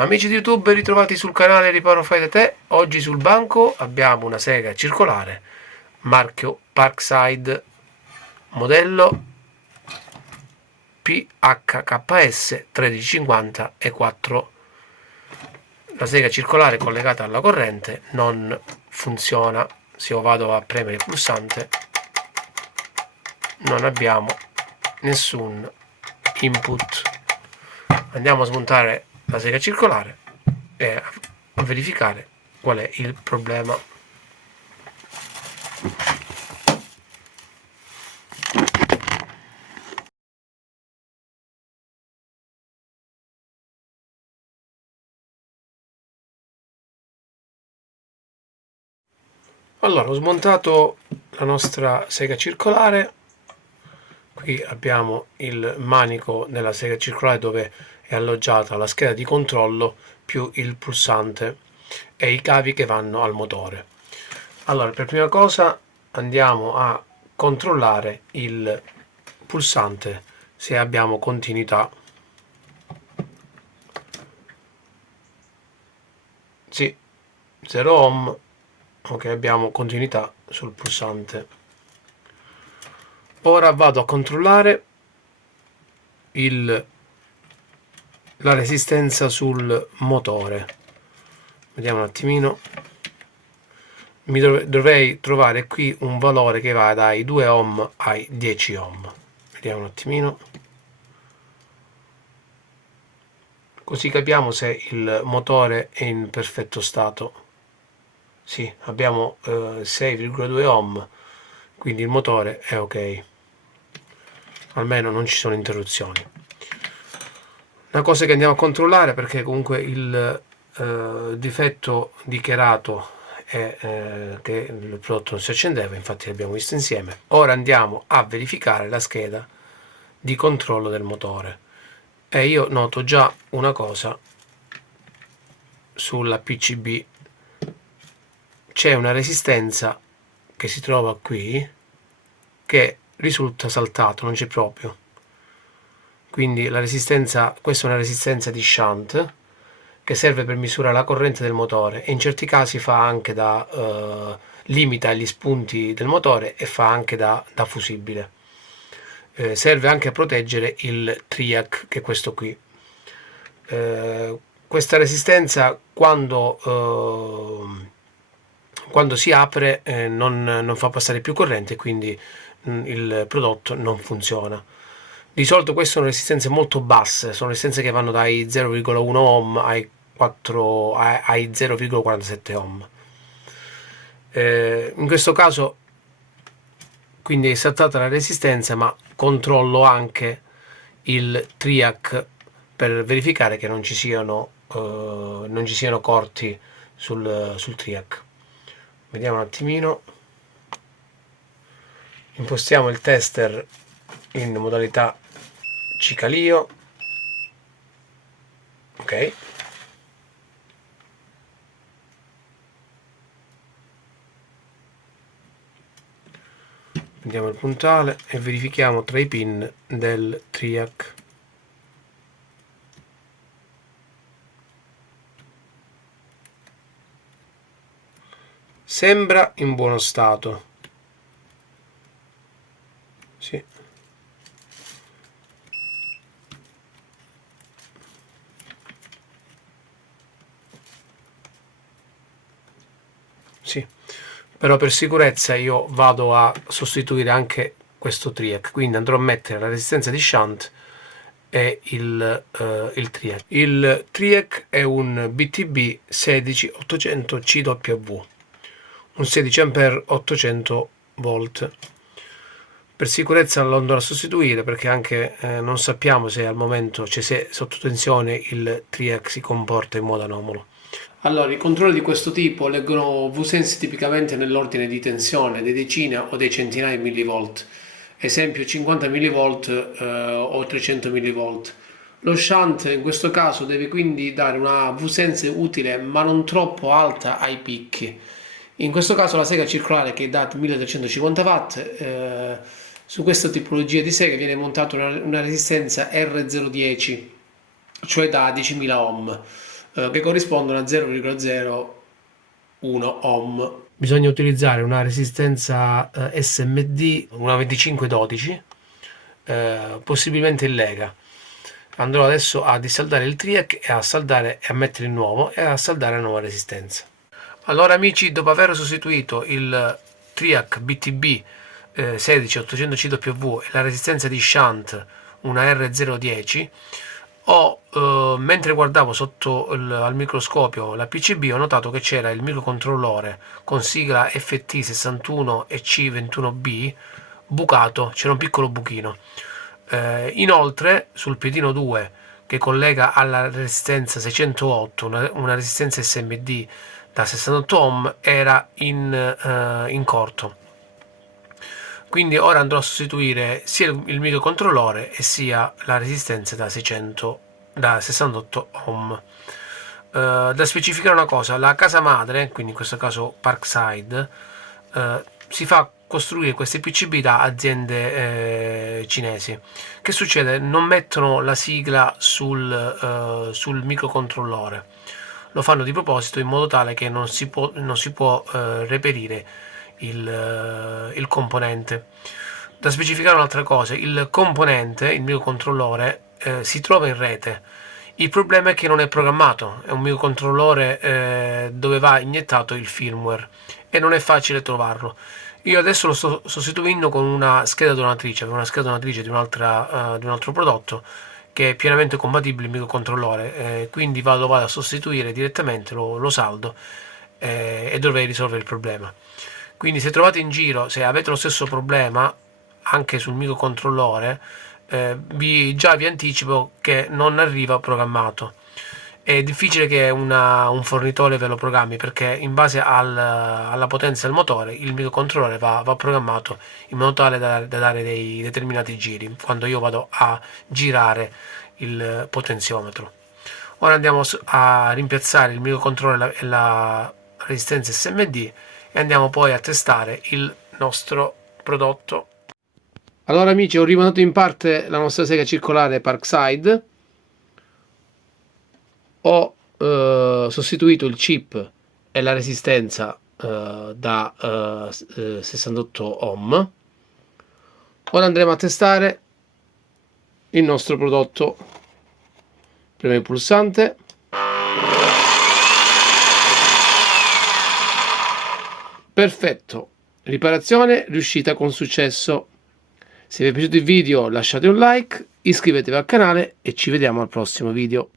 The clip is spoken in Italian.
Amici di YouTube, ritrovati sul canale Riparo Fai da Te. Oggi sul banco abbiamo una sega circolare marchio Parkside, modello PHKS 1350 E4. La sega circolare collegata alla corrente non funziona. Se io vado a premere il pulsante non abbiamo nessun input. Andiamo a smontare la sega circolare e a verificare qual è il problema. Allora, ho smontato la nostra sega circolare. Qui abbiamo il manico della sega circolare dove è alloggiata la scheda di controllo più il pulsante e i cavi che vanno al motore. Allora, per prima cosa andiamo a controllare il pulsante se abbiamo continuità. Sì, 0 ohm. Ok, abbiamo continuità sul pulsante. Ora vado a controllare la resistenza sul motore. Vediamo un attimino. Dovrei trovare qui un valore che va dai 2 ohm ai 10 ohm. Vediamo un attimino, così capiamo se il motore è in perfetto stato. Sì, abbiamo 6,2 ohm, quindi il motore è ok, almeno non ci sono interruzioni. Una cosa che andiamo a controllare, perché comunque il difetto dichiarato è che il prodotto non si accendeva, infatti l'abbiamo visto insieme. Ora andiamo a verificare la scheda di controllo del motore e io noto già una cosa sulla PCB. C'è una resistenza che si trova qui che risulta saltato, non c'è proprio. Quindi la resistenza, questa è una resistenza di shunt che serve per misurare la corrente del motore e in certi casi fa anche da limita gli spunti del motore e fa anche da fusibile. Serve anche a proteggere il triac, che è questo qui. Questa resistenza quando si apre non fa passare più corrente, quindi il prodotto non funziona. Di solito queste sono resistenze molto basse, sono resistenze che vanno dai 0,1 ohm ai 0,47 ohm. In questo caso quindi è saltata la resistenza, ma controllo anche il triac per verificare che non ci siano corti sul triac. Vediamo un attimino. Impostiamo il tester in modalità cicalio. Ok. Prendiamo il puntale e verifichiamo tra i pin del triac. Sembra in buono stato. Sì. Sì. Però per sicurezza io vado a sostituire anche questo triac, quindi andrò a mettere la resistenza di shunt e il triac. Il triac è un BTB 16800 CW, un 16 A 800 volt. Per sicurezza lo andrò a sostituire, perché anche non sappiamo se al momento, cioè se sotto tensione il triac si comporta in modo anomalo. Allora, i controlli di questo tipo leggono V-Sense tipicamente nell'ordine di tensione, dei decine o dei centinaia di millivolt, esempio 50 mV o 300 mV. Lo shunt in questo caso deve quindi dare una V-Sense utile ma non troppo alta ai picchi. In questo caso la sega circolare che dà 1350 watt, su questa tipologia di sega viene montata una resistenza R010, cioè da 10.000 ohm. che corrispondono a 0,01 ohm. Bisogna utilizzare una resistenza SMD, una 2512, possibilmente in lega. Andrò adesso a dissaldare il triac e a saldare e a mettere il nuovo e a saldare la nuova resistenza. Allora amici, dopo aver sostituito il triac BTB 16800CW e la resistenza di shunt una R010, mentre guardavo sotto al microscopio la PCB, ho notato che c'era il microcontrollore con sigla FT61 e C21B bucato, c'era un piccolo buchino. Inoltre sul piedino 2 che collega alla resistenza 608 una resistenza SMD da 68 ohm era in corto. Quindi ora andrò a sostituire sia il microcontrollore e sia la resistenza da 68 ohm. Da specificare una cosa: la casa madre, quindi in questo caso Parkside, si fa costruire questi PCB da aziende cinesi. Che succede? Non mettono la sigla sul microcontrollore, lo fanno di proposito in modo tale che non si può reperire il componente. Da specificare un'altra cosa: il componente, il microcontrollore, si trova in rete. Il problema è che non è programmato, è un microcontrollore dove va iniettato il firmware e non è facile trovarlo. Io adesso lo sto sostituendo con una scheda donatrice di un altro prodotto che è pienamente compatibile il microcontrollore, quindi vado a sostituire direttamente, lo saldo e dovrei risolvere il problema. Quindi se trovate in giro, se avete lo stesso problema anche sul microcontrollore, già vi anticipo che non arriva programmato. È difficile che un fornitore ve lo programmi, perché in base alla potenza del motore il microcontrollore va programmato in modo tale da dare dei determinati giri quando io vado a girare il potenziometro. Ora andiamo a rimpiazzare il microcontrollore e la resistenza SMD e andiamo poi a testare il nostro prodotto. Allora amici, ho rimontato in parte la nostra sega circolare Parkside, ho sostituito il chip e la resistenza da 68 ohm. Ora andremo a testare il nostro prodotto. Premo il pulsante. Perfetto, riparazione riuscita con successo. Se vi è piaciuto il video lasciate un like, iscrivetevi al canale e ci vediamo al prossimo video.